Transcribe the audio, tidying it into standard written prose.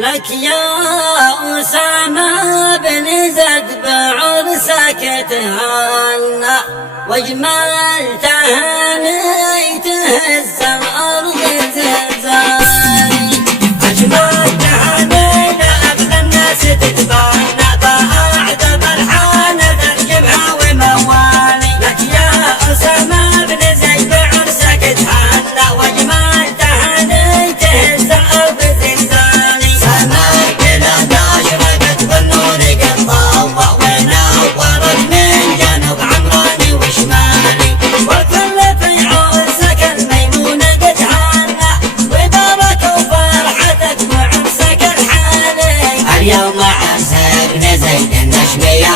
لك يا أسامة بن زيد بعرسك تهنى واجمل تهاني تهز الأرض زلزال. أجمل تهاني لأغلى الناس تتبنى بأعذب الحانة ترجمها وموالي. لك يا أسامة بن زيد بعرسك تهنى واجمل تهاني تهز الأرض زلزال. سماك لدى أشرقت بالنور قد ضوى ونورت من جنوب عمراني وشمالي. والكل في عرسك الميمون قد هنى وباركوا فرحتك بعرسك الحالي. اليوم عرس ابن زيد النشمي